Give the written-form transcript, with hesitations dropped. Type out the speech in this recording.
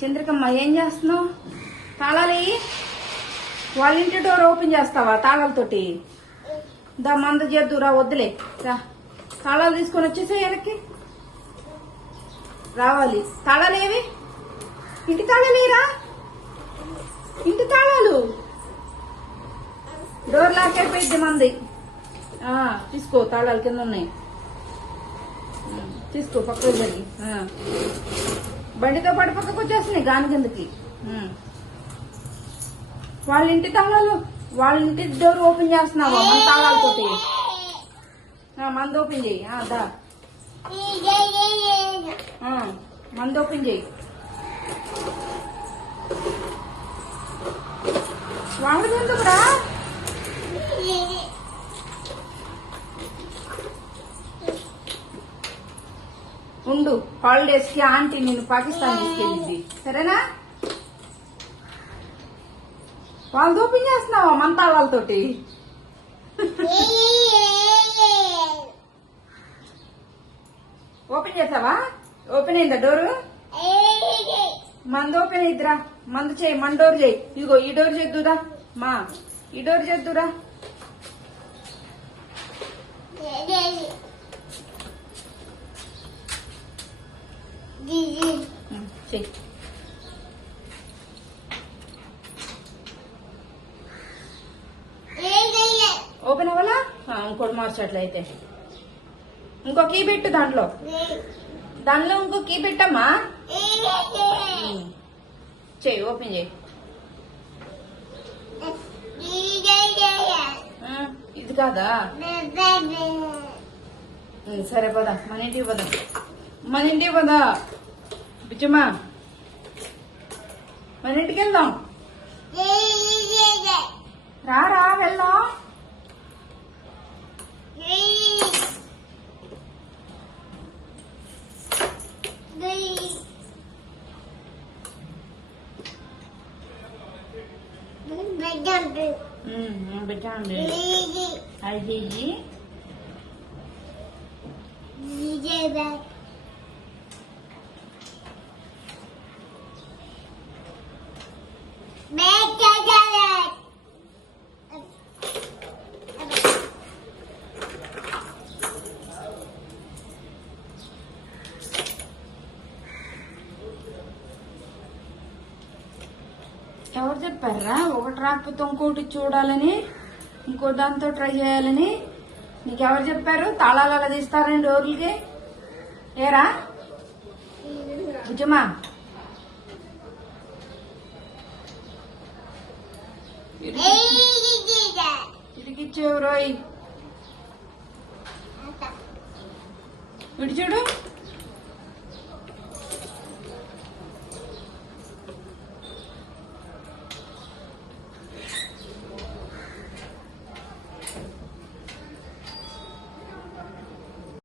చంద్రికమ్మ ఏం చేస్తున్నావు? తాళాలి వాళ్ళ ఇంటి డోర్ ఓపెన్ చేస్తావా తాళాలతోటి? దా మంద చేద్దురా, వద్దులే రా. తాళాలు తీసుకొని వచ్చేసే వెనక్కి రావాలి. తాళాలు ఏవి? ఇంటి తాళాలేరా? ఇంటి తాళాలు డోర్ లాక్ అయిపోయింది మంది. తీసుకో, తాళాలు కింద ఉన్నాయి, తీసుకో. పక్కకు జరిగి బండితో పాటు పక్కకు వచ్చేస్తున్నాయి గాని కిందకి. వాళ్ళ ఇంటి తాళాలు, వాళ్ళ ఇంటి డోర్ ఓపెన్ చేస్తున్నావా మన తాళాలతోటి? మంది ఓపెన్ చెయ్యి. దా మంది ఓపెన్ చెయ్యి. వాళ్ళది ఎందుకురా? ఉండు, హాలిడేస్ కి ఆంటీ నేను పాకిస్తాన్ తీసుకెళ్ళింది, సరేనా? వాళ్ళు ఓపెన్ చేస్తున్నావా మన తాళాలతోటి? ఓపెన్ చేసావా? ఓపెన్ అయిందా డోరు? మంది ఓపెన్ అయిద్దిరా. మందు చేయి, మన డోర్ చేయి. ఇదిగో ఈ డోర్ చేద్దురా మా, ఈ డోర్ చేద్దురా. చెయ్యి. ఓపెన్ అవ్వాలా? ఇంకోటి మార్చట్లయితే ఇంకో కీ పెట్టు దాంట్లో. దానిలో ఇంకో కీ పెట్టమ్మా. చెయ్యి, ఓపెన్ చేయి. ఇది కాదా? సరే పదా, మన ఇంటికి పదా, మన ఇంటికి పదా బిచ్చమ్మా, మన ఇంటికి వెళ్దాం. రా వెళ్దాం. పెట్టండి అది. ఎవరు చెప్పారా ఒకటి రాకపోతే ఇంకోటి చూడాలని, ఇంకో దాంతో ట్రై చేయాలని? నీకెవరు చెప్పారు? తాళాలు అలా తీస్తారని డోర్లకి? ఏరా బుజ్జమ్మా, ఇరికిచ్చేవు రోయ్. ఇటు చూడు.